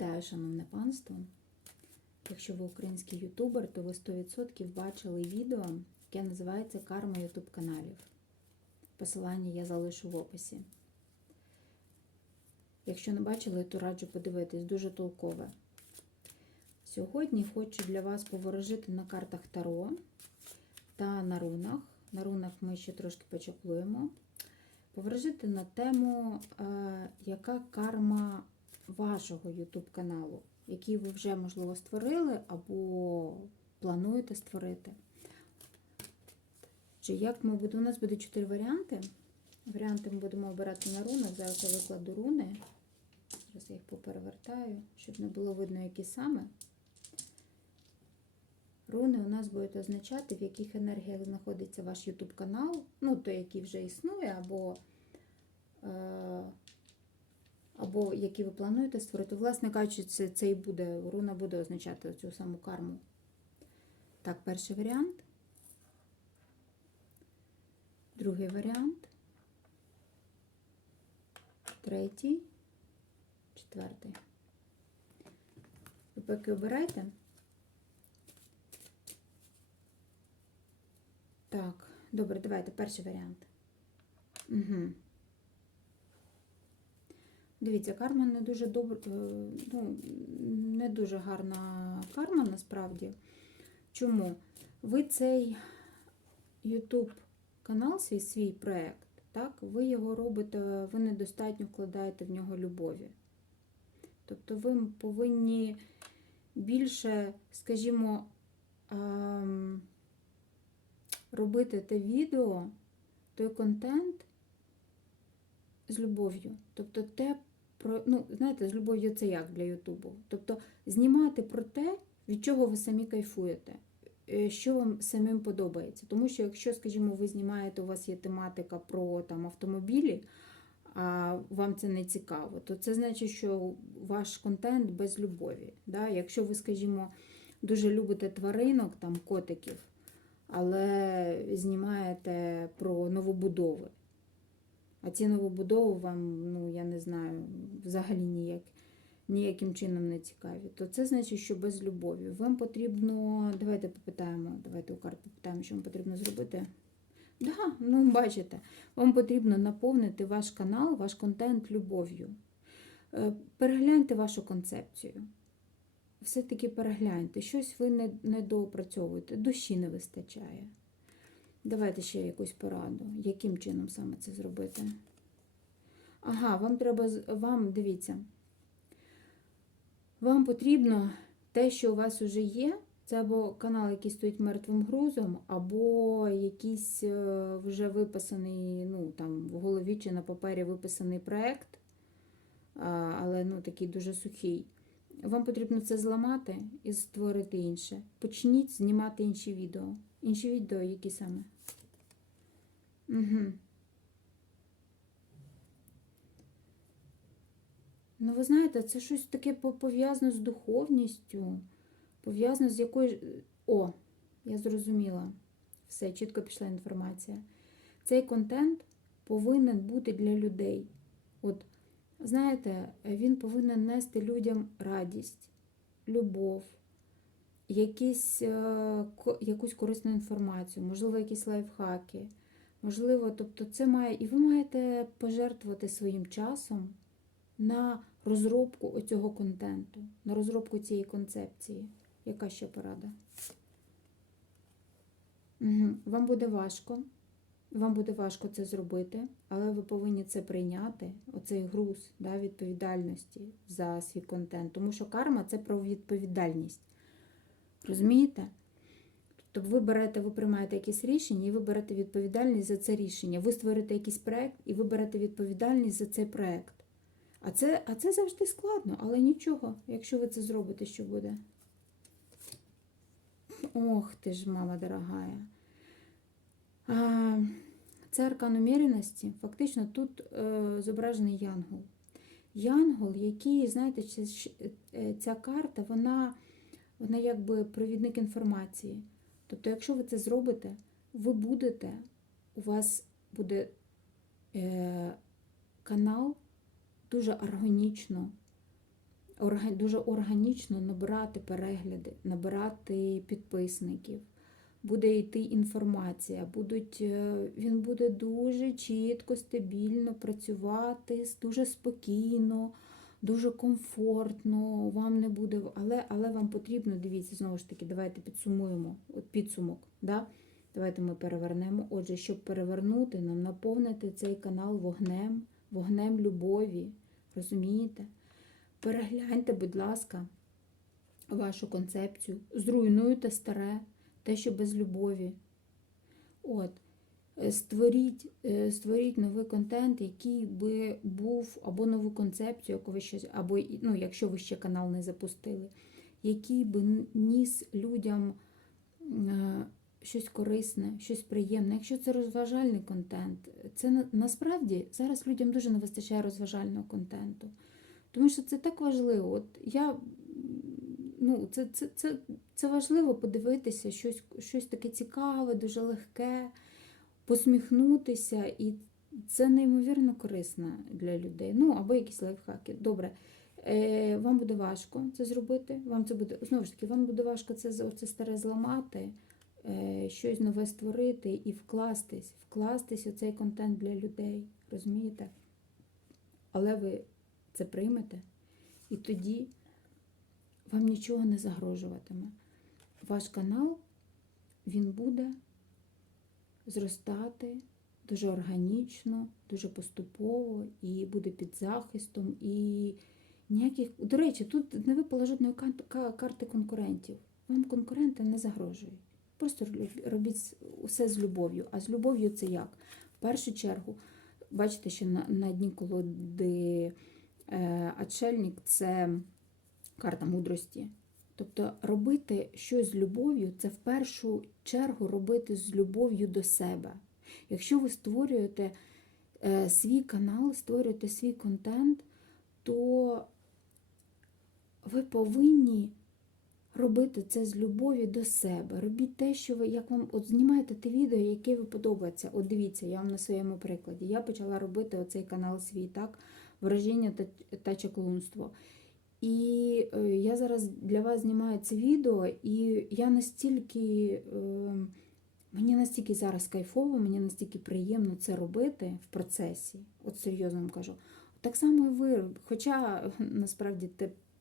Вітаю, шановне панство. Якщо ви український ютубер, то ви 100% бачили відео, яке називається Карма Ютуб каналів. Посилання я залишу в описі. Якщо не бачили, то раджу подивитись, дуже толкове. Сьогодні хочу для вас поворожити на картах Таро та на рунах. На рунах ми ще трошки почаклуємо. Поворожити на тему, е, яка карма вашого YouTube каналу, який ви вже, можливо, створили або плануєте створити. Чи як ми будемо? У нас буде чотири варіанти. Варіанти ми будемо обирати на рунах. Зараз я викладу руни. Зараз я їх поперевертаю, щоб не було видно, які саме. Руни у нас будуть означати, в яких енергіях знаходиться ваш YouTube канал, ну, той, який вже існує, або е, або які ви плануєте створити. Власне кажучи, це, це і буде, руна буде означати цю саму карму. Так, перший варіант. Другий варіант. Третій. Четвертий. Ви поки обирайте. Так, добре, давайте перший варіант. Угу. Дивіться, карма не дуже добр... е, ну, не дуже гарна карма насправді. Чому? Ви цей YouTube канал, свій свій проєкт, так, ви його робите, ви недостатньо вкладаєте в нього любові. Тобто ви повинні більше, скажімо, ем, робити те відео, той контент з любов'ю. Тобто те, про, ну, знаєте, з любов'ю це як для Ютубу. Тобто знімати про те, від чого ви самі кайфуєте, е, що вам самим подобається. Тому що, якщо, скажімо, ви знімаєте, у вас є тематика про там, автомобілі, а вам це не цікаво, то це значить, що ваш контент без любові. Да? Якщо ви, скажімо, дуже любите тваринок, там, котиків, але знімаєте про новобудови. А ці новобудови вам, ну, я не знаю, взагалі ніяк, ніяким чином не цікаві. То це значить, що без любові. Вам потрібно. Давайте попитаємо, давайте у карт попитаємо, що вам потрібно зробити. Да, ну бачите, вам потрібно наповнити ваш канал, ваш контент любов'ю. Е, Перегляньте вашу концепцію. Все-таки перегляньте, щось ви не доопрацьовуєте, душі не вистачає. Давайте ще якусь пораду. Яким чином саме це зробити? Ага, вам треба, вам, дивіться, вам потрібно те, що у вас вже є, це або канал, який стоїть мертвим грузом, або якийсь е, вже виписаний, ну, там, в голові чи на папері виписаний проект, але ну, такий дуже сухий. Вам потрібно це зламати і створити інше. Почніть знімати інші відео. Інші відео, які саме? Угу. Ну, ви знаєте, це щось таке по- пов'язане з духовністю, пов'язане з якоюсь. О, я зрозуміла. Все, чітко пішла інформація. Цей контент повинен бути для людей. От, знаєте, він повинен нести людям радість, любов, якісь, е, якусь корисну інформацію, можливо, якісь лайфхаки. Можливо, тобто це має. І ви маєте пожертвувати своїм часом на розробку оцього контенту, на розробку цієї концепції. Яка ще порада? Угу. Вам буде важко. Вам буде важко це зробити, але ви повинні це прийняти, оцей груз да, відповідальності за свій контент. Тому що карма це про відповідальність. Розумієте? Тобто ви берете, ви приймаєте якесь рішення і ви берете відповідальність за це рішення. Ви створите якийсь проєкт і ви берете відповідальність за цей проєкт. А це, а це завжди складно, але нічого, якщо ви це зробите, що буде. Ох ти ж, мама дорогая. Це аркан уміреності. Фактично тут е, зображений янгол. Янгол, який, знаєте, е, ця карта, вона, вона якби провідник інформації. Тобто, якщо ви це зробите, ви будете, у вас буде е, канал дуже органічно орга- дуже органічно набирати перегляди, набирати підписників. Буде йти інформація, будуть, е, він буде дуже чітко, стабільно працювати, дуже спокійно, дуже комфортно. Вам не буде, але, але вам потрібно, дивіться, знову ж таки, давайте підсумуємо от підсумок. Да? Давайте ми перевернемо. Отже, щоб перевернути, нам наповнити цей канал вогнем, вогнем любові. Розумієте? Перегляньте, будь ласка, вашу концепцію, зруйнуйте старе, те, що без любові. От. Е, Створіть, е, створіть новий контент, який би був, або нову концепцію, яку ви ще, або ну, якщо ви ще канал не запустили, який би ніс людям е, щось корисне, щось приємне. Якщо це розважальний контент, це насправді зараз людям дуже не вистачає розважального контенту. Тому що це так важливо. От я, ну, це, це, це, це важливо подивитися щось, щось таке цікаве, дуже легке, посміхнутися, і це неймовірно корисно для людей. Ну, або якісь лайфхаки. Добре. Е, вам буде важко це зробити. Вам це буде, знову ж таки, вам буде важко це, оце старе зламати, е, щось нове створити і вкластись, вкластись у цей контент для людей. Розумієте? Але ви це приймете, і тоді вам нічого не загрожуватиме. Ваш канал він буде зростати дуже органічно, дуже поступово і буде під захистом. І ніяких. До речі, тут не випало жодної карти конкурентів. Вам конкуренти не загрожують. Просто робіть усе з любов'ю. А з любов'ю це як? В першу чергу, бачите, що на, на дні колоди е, Отшельник це карта мудрості. Тобто робити щось з любов'ю це в першу чергу робити з любов'ю до себе. Якщо ви створюєте е, свій канал, створюєте свій контент, то ви повинні робити це з любові до себе. Робіть те, що ви, як вам от знімаєте те відео, яке ви подобається. От дивіться, я вам на своєму прикладі. Я почала робити оцей канал свій, так, враження та, та чаклунство. І е, я зараз для вас знімаю це відео, і я настільки, е, мені настільки зараз кайфово, мені настільки приємно це робити в процесі. От серйозно вам кажу. Так само і ви, хоча насправді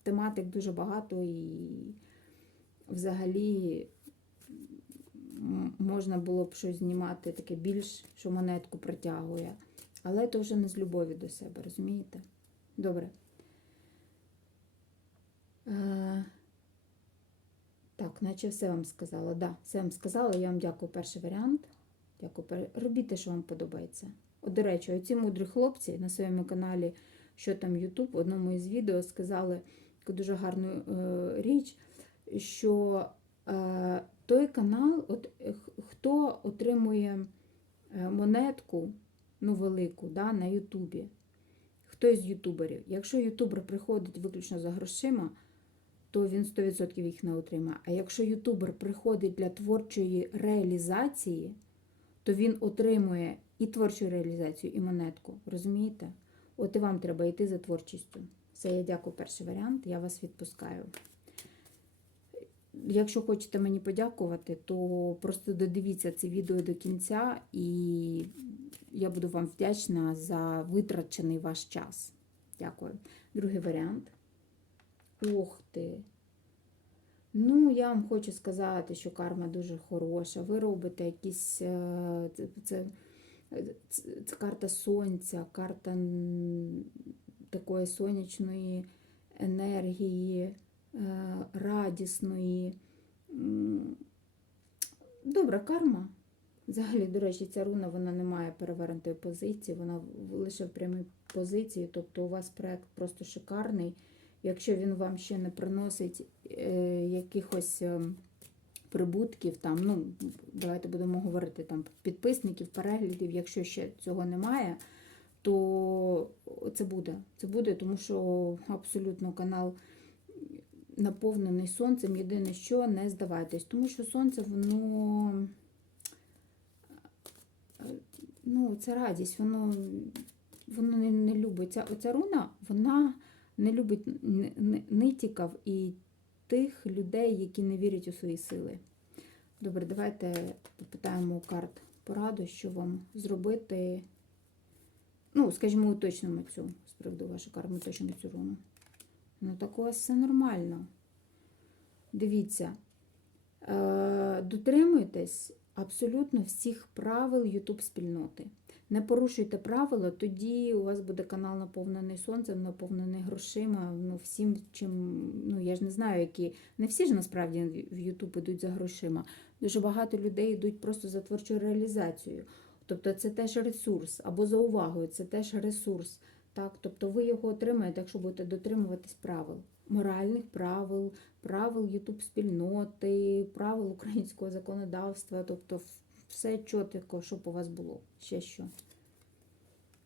тематик дуже багато і взагалі можна було б щось знімати таке більш, що монетку притягує. Але це вже не з любові до себе, розумієте? Добре. Е, Так, наче все вам сказала. Да, все вам сказала. Я вам дякую перший варіант. Дякую. Робіть те, що вам подобається. От, до речі, оці мудрі хлопці на своєму каналі, що там Ютуб, в одному із відео сказали таку дуже гарну е, річ, що е, той канал, от хто отримує е, монетку, ну велику, да, на Ютубі, хто із ютуберів. Якщо ютубер приходить виключно за грошима, то він 100% їх не отримає. А якщо ютубер приходить для творчої реалізації, то він отримує і творчу реалізацію, і монетку. Розумієте? От і вам треба йти за творчістю. Все, я дякую, перший варіант. Я вас відпускаю. Якщо хочете мені подякувати, то просто додивіться це відео до кінця, і я буду вам вдячна за витрачений ваш час. Дякую. Другий варіант. Ох ти. Ну, я вам хочу сказати, що карма дуже хороша. Ви робите якісь. е, Це, це, це, це карта сонця, карта такої сонячної енергії, е, радісної. Добра карма. Взагалі, до речі, ця руна вона не має перевернутої позиції, вона лише в прямій позиції. Тобто у вас проект просто шикарний. Якщо він вам ще не приносить е, якихось е, прибутків, там, ну, давайте будемо говорити там підписників, переглядів, якщо ще цього немає, то це буде. Це буде, тому що абсолютно канал наповнений сонцем. Єдине, що не здавайтесь, тому що сонце, воно. Ну, це радість, воно, воно не, любить. Ця, оця руна, вона не любить н- н- нитіків і тих людей, які не вірять у свої сили. Добре, давайте попитаємо у карт пораду, що вам зробити. Ну, скажімо, уточнимо цю з приводу вашої карти, уточнимо цю руну. Ну, так у вас все нормально. Дивіться, е, дотримуйтесь абсолютно всіх правил YouTube спільноти. Не порушуйте правила, тоді у вас буде канал наповнений сонцем, наповнений грошима. Ну, всім чим, ну я ж не знаю, які. Не всі ж насправді в YouTube йдуть за грошима. Дуже багато людей йдуть просто за творчою реалізацією. Тобто це теж ресурс, або за увагою, це теж ресурс. Так? Тобто ви його отримаєте, якщо будете дотримуватись правил, моральних правил, правил YouTube спільноти, правил українського законодавства, тобто все чотко, щоб у вас було. Ще що.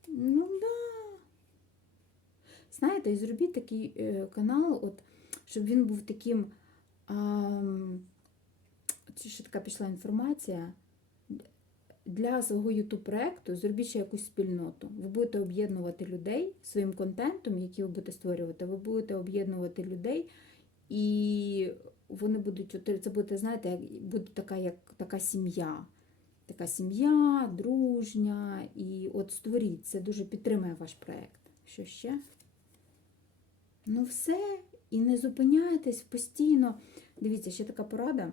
Ну да. Знаєте, і зробіть такий е, канал, от, щоб він був таким. А, ще така пішла інформація. Для свого youtube проекту зробіть ще якусь спільноту. Ви будете об'єднувати людей своїм контентом, який ви будете створювати, ви будете об'єднувати людей, і вони будуть це буде, знаєте, буде така, як така сім'я. Така сім'я, дружня, і от створіть, це дуже підтримує ваш проєкт. Що ще? Ну, все. І не зупиняйтесь постійно. Дивіться, ще така порада.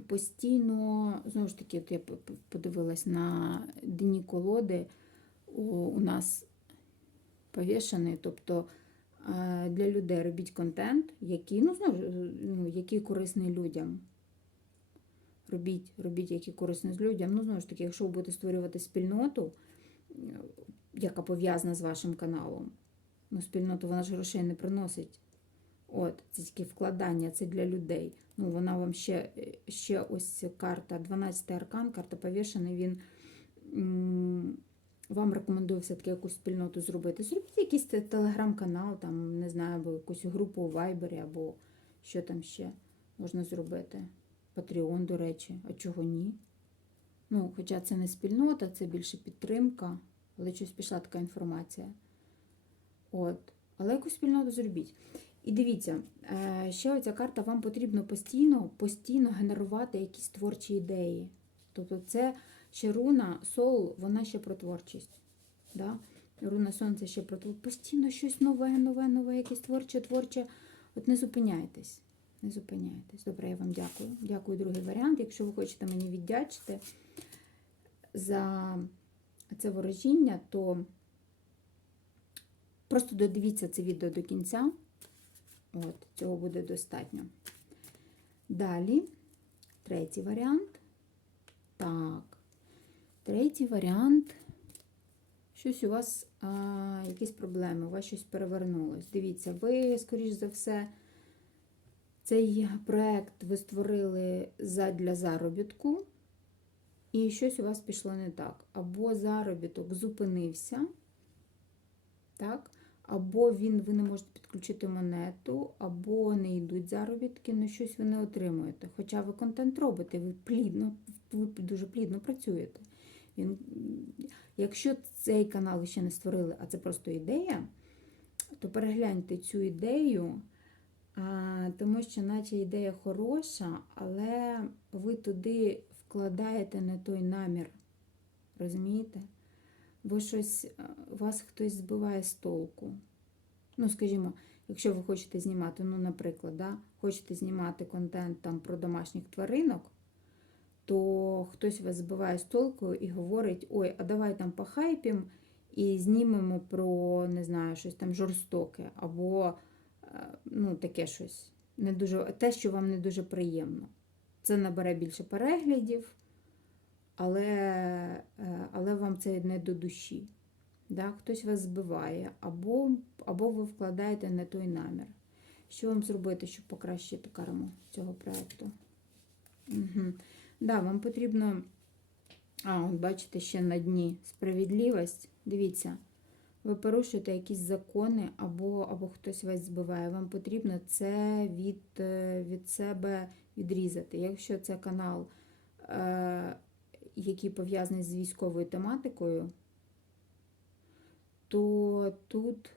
Постійно, знову ж таки, от я подивилась на дні колоди, у, нас повішаний, тобто для людей робіть контент, який, ну, знову, ну, який корисний людям. Робіть, робіть, який корисний з людям. Ну, знову ж таки, якщо ви будете створювати спільноту, яка пов'язана з вашим каналом, ну, спільноту вона ж грошей не приносить. От, це тільки вкладання, це для людей. Ну, вона вам ще ще ось карта, 12 аркан, карта повішений, він вам рекомендує все-таки якусь спільноту зробити. Зробіть якийсь телеграм-канал, там, не знаю, або якусь групу у Вайбері, або що там ще можна зробити. Патреон, до речі, а чого ні? Ну, Хоча це не спільнота, це більше підтримка, але щось пішла така інформація. От. Але якусь спільноту зробіть. І дивіться, ще оця карта вам потрібно постійно постійно генерувати якісь творчі ідеї. Тобто це ще руна, сол, вона ще про творчість. Да? Руна сонце ще про творчість. Постійно щось нове, нове, нове, якесь творче, творче. От не зупиняйтесь. Не зупиняйтесь. Добре, я вам дякую. Дякую, другий варіант. Якщо ви хочете мені віддячити за це ворожіння, то просто додивіться це відео до кінця. От, Цього буде достатньо. Далі, третій варіант. Так, третій варіант. Щось у вас, а, якісь проблеми, у вас щось перевернулось. Дивіться, ви, скоріш за все, цей проект ви створили для заробітку, і щось у вас пішло не так. Або заробіток зупинився, так? Або він, ви не можете підключити монету, або не йдуть заробітки, ну щось ви не отримуєте. Хоча ви контент робите, ви плідно, ви дуже плідно працюєте. Він, Якщо цей канал ви ще не створили, а це просто ідея, то перегляньте цю ідею, тому що, наче ідея хороша, але ви туди вкладаєте не той намір. Розумієте? Бо щось вас хтось збиває з толку. Ну, скажімо, якщо ви хочете знімати, ну, наприклад, да, хочете знімати контент там про домашніх тваринок, то хтось вас збиває з толку і говорить, ой, а давай там похайпім і знімемо про, не знаю, щось там жорстоке, або ну, таке щось. Не дуже, Те, що вам не дуже приємно. Це набере більше переглядів але е, але вам це не до душі. Да? Хтось вас збиває, або або ви вкладаєте не той намір. Що вам зробити, щоб покращити карму цього проєкту? Угу. Да, вам потрібно, а, от бачите, ще на дні справедливість. Дивіться, ви порушуєте якісь закони, або або хтось вас збиває. Вам потрібно це від е, від себе відрізати. Якщо це канал. Які пов'язані з військовою тематикою, то тут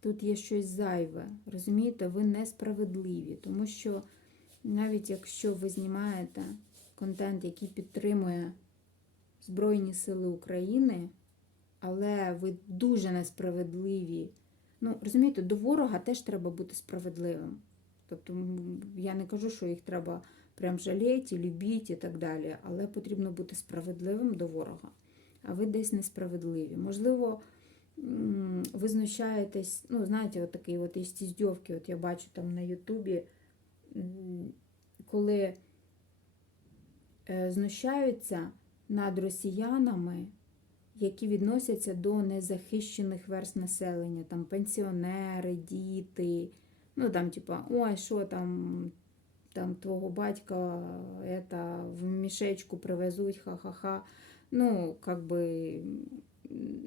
тут є щось зайве. Розумієте, ви несправедливі, тому що навіть якщо ви знімаєте контент, який підтримує Збройні Сили України, але ви дуже несправедливі. Ну, розумієте, до ворога теж треба бути справедливим. Тобто я не кажу, що їх треба прям жаліти, любити і так далі, але потрібно бути справедливим до ворога. А ви десь несправедливі. Можливо, ви знущаєтесь, ну, знаєте, от такі от істіздьовки, от я бачу там на Ютубі, коли е, знущаються над росіянами, які відносяться до незахищених верст населення, там пенсіонери, діти. Ну там, типа, ой, що там, там твого батька это, в мішечку привезуть, ха-ха-ха. Ну, как би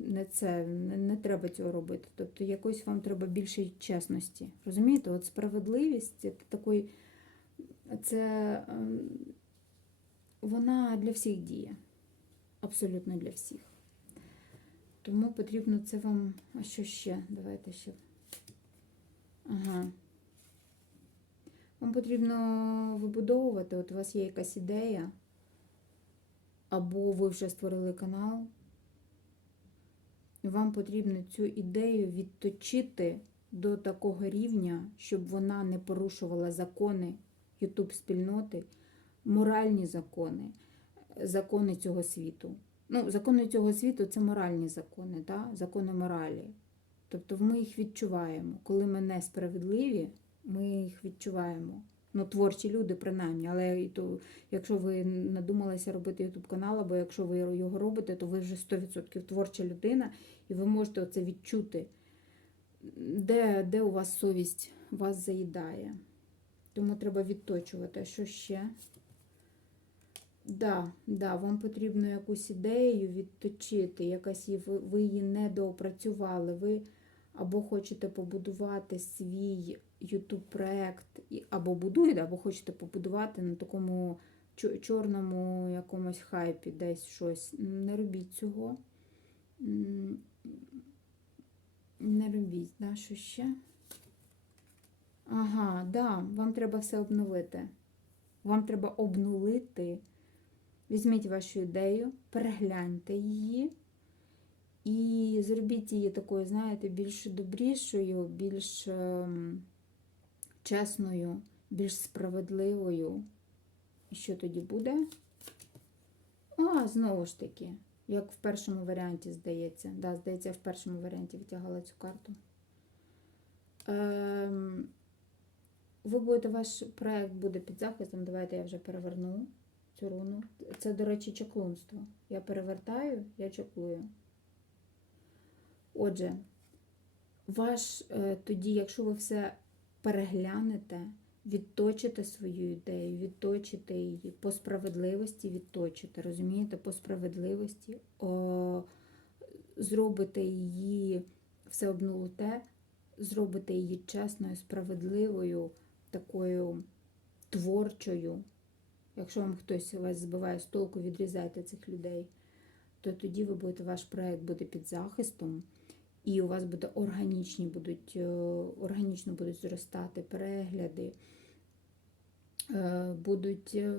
не це, не, не треба цього робити. Тобто якось вам треба більше чесності. Розумієте? От справедливість це такий, це ем, вона для всіх діє. Абсолютно для всіх. Тому потрібно це вам. А що ще? Давайте ще. Ага. Вам потрібно вибудовувати, от у вас є якась ідея, або ви вже створили канал. Вам потрібно цю ідею відточити до такого рівня, щоб вона не порушувала закони YouTube спільноти, моральні закони, закони цього світу. Ну, закони цього світу це моральні закони, да? закони моралі. Тобто ми їх відчуваємо. Коли ми несправедливі, ми їх відчуваємо. Ну, творчі люди, принаймні, але і то, якщо ви надумалися робити YouTube канал, або якщо ви його робите, то ви вже 100% творча людина, і ви можете це відчути, де, де у вас совість вас заїдає. Тому треба відточувати. А що ще? Да, да, вам потрібно якусь ідею відточити, якась її- ви, її не доопрацювали. Ви або хочете побудувати свій YouTube проект, або будуєте, або хочете побудувати на такому чорному якомусь хайпі, десь щось. Не робіть цього. Не робіть, да, що ще? Ага, да, вам треба все обновити. Вам треба обнулити. Візьміть вашу ідею, перегляньте її і зробіть її такою, знаєте, більш добрішою, більш чесною, більш справедливою. І що тоді буде? А, знову ж таки, як в першому варіанті, здається. Да, здається, я в першому варіанті витягала цю карту. Ем, ви будете, ваш проект буде під захистом. Давайте я вже переверну цю руну. Це, до речі, чаклунство. Я перевертаю, я чаклую. Отже, ваш е, тоді, якщо ви все переглянете, відточите свою ідею, відточите її по справедливості, відточите, розумієте, по справедливості, о, зробите її, все обнулите, зробите її чесною, справедливою, такою творчою. Якщо вам хтось вас збиває з толку, відрізайте цих людей, то тоді ви будете, ваш проект буде під захистом, і у вас буде органічні будуть, е, органічно будуть зростати перегляди, е, будуть е,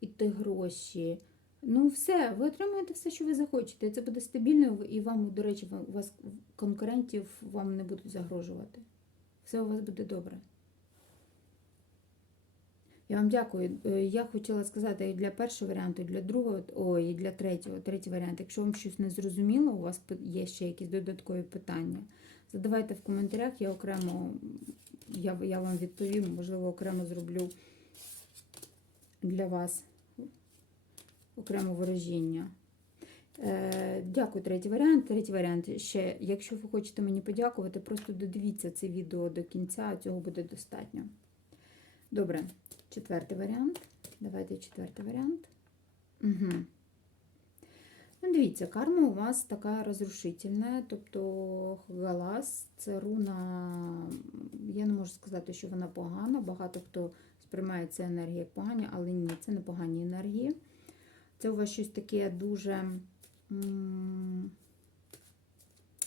іти гроші. Ну, все, ви отримаєте все, що ви захочете. Це буде стабільно, і вам, до речі, у вас конкурентів вам не будуть загрожувати. Все у вас буде добре. Я вам дякую. Е, Я хотіла сказати і для першого варіанту, і для другого, ой, і для третього, третій варіант. Якщо вам щось не зрозуміло, у вас є ще якісь додаткові питання, задавайте в коментарях, я окремо я, я вам відповім, можливо, окремо зроблю для вас окремо ворожіння. Е, Дякую, третій варіант. Третій варіант. Ще, якщо ви хочете мені подякувати, просто додивіться це відео до кінця, цього буде достатньо. Добре, четвертий варіант. Давайте четвертий варіант. Угу. Ну, дивіться, карма у вас така розрушительна, тобто галас, це руна, я не можу сказати, що вона погана. Багато хто сприймає це енергію як погані, але ні, це не погані енергії. Це у вас щось таке дуже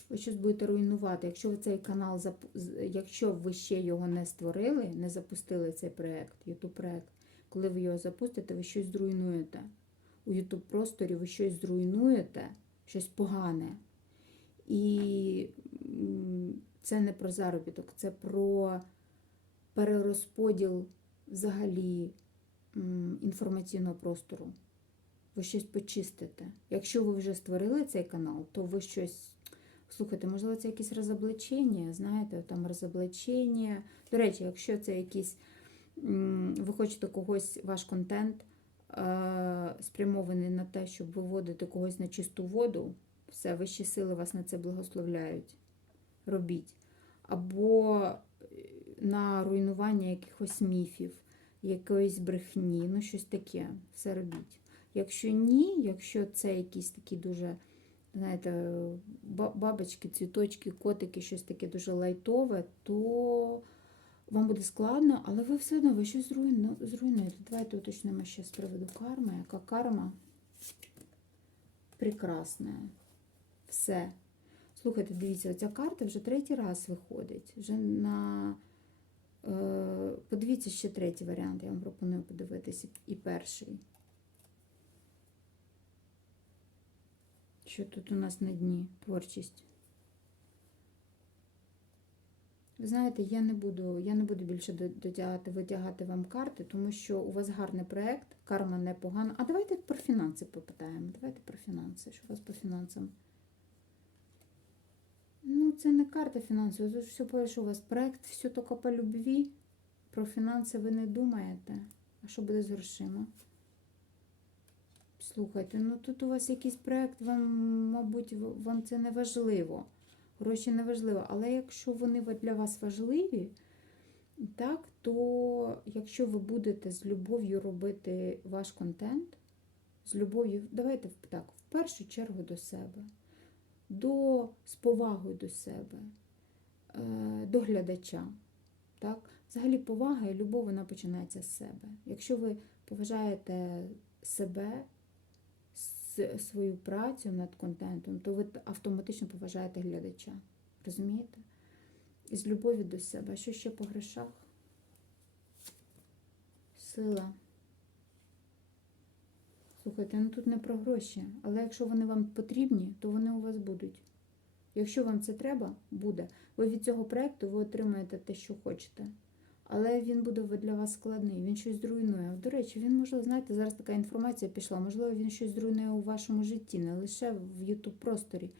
ви щось будете руйнувати. Якщо ви цей канал зап- якщо ви ще його не створили, не запустили цей проект, YouTube проект, коли ви його запустите, ви щось зруйнуєте. У YouTube просторі ви щось зруйнуєте, щось погане. І це не про заробіток, це про перерозподіл взагалі інформаційного простору. Ви щось почистите. Якщо ви вже створили цей канал, то ви щось. Слухайте, можливо, це якесь розоблачення, знаєте, там розоблачення. До речі, якщо це якісь, ви хочете когось, ваш контент е, спрямований на те, щоб виводити когось на чисту воду, все, вищі сили вас на це благословляють. Робіть. Або е, на руйнування якихось міфів, якоїсь брехні, ну щось таке, все робіть. Якщо ні, якщо це якісь такі дуже, знаєте, бабочки, цвіточки, котики, щось таке дуже лайтове, то вам буде складно, але ви все одно ви щось зруйну- зруйнуєте. Давайте уточнимо ще з приводу карми. Яка карма прекрасна. Все. Слухайте, дивіться, оця карта вже третій раз виходить. Вже на. Е, подивіться ще третій варіант, я вам пропоную подивитися і перший. Що тут у нас на дні? Творчість. Ви знаєте, я не буду, я не буду більше дотягати, витягати вам карти, тому що у вас гарний проєкт, карма непогана. А давайте про фінанси попитаємо. Давайте про фінанси. Що у вас по фінансам? Ну, це не карта фінансова, тут все що у вас проєкт, все тільки по любві. Про фінанси ви не думаєте. А що буде з грошима? Слухайте, ну тут у вас якийсь проєкт, вам, мабуть, вам це не важливо. Гроші не важливо. Але якщо вони для вас важливі, так, то якщо ви будете з любов'ю робити ваш контент, з любов'ю, давайте так, в першу чергу до себе, до, з повагою до себе, е, до глядача. Так? Взагалі повага і любов вона починається з себе. Якщо ви поважаєте себе, свою працю над контентом, то ви автоматично поважаєте глядача. Розумієте? І з любові до себе. Що ще по грошах? Сила. Слухайте, ну тут не про гроші, але якщо вони вам потрібні, то вони у вас будуть. Якщо вам це треба, буде. Ви від цього проєкту ви отримаєте те, що хочете. Але він буде для вас складний, він щось зруйнує. До речі, він можливо, знаєте, зараз така інформація пішла. Можливо, він щось зруйнує у вашому житті, не лише в youtube просторі.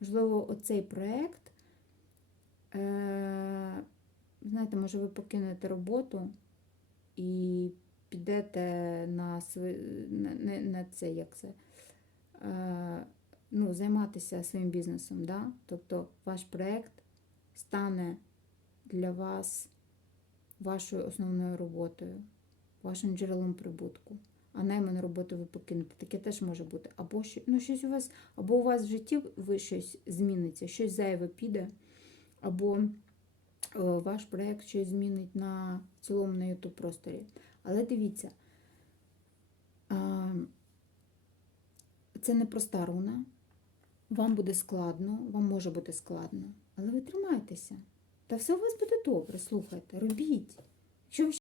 Можливо, оцей проєкт, е- знаєте, може, ви покинете роботу і підете на сви... на, на, на це, як це, е- ну, займатися своїм бізнесом. Да? Тобто ваш проєкт стане для вас вашою основною роботою, вашим джерелом прибутку. А найману роботу ви покинете. Таке теж може бути. Або що, ну, щось у вас, або у вас в житті ви щось зміниться, щось зайве піде, або е, ваш проєкт щось змінить на цілому на youtube просторі. Але дивіться, це не проста руна. Вам буде складно, вам може бути складно, але ви тримайтеся. Та все у вас буде добре, слухайте, робіть. Якщо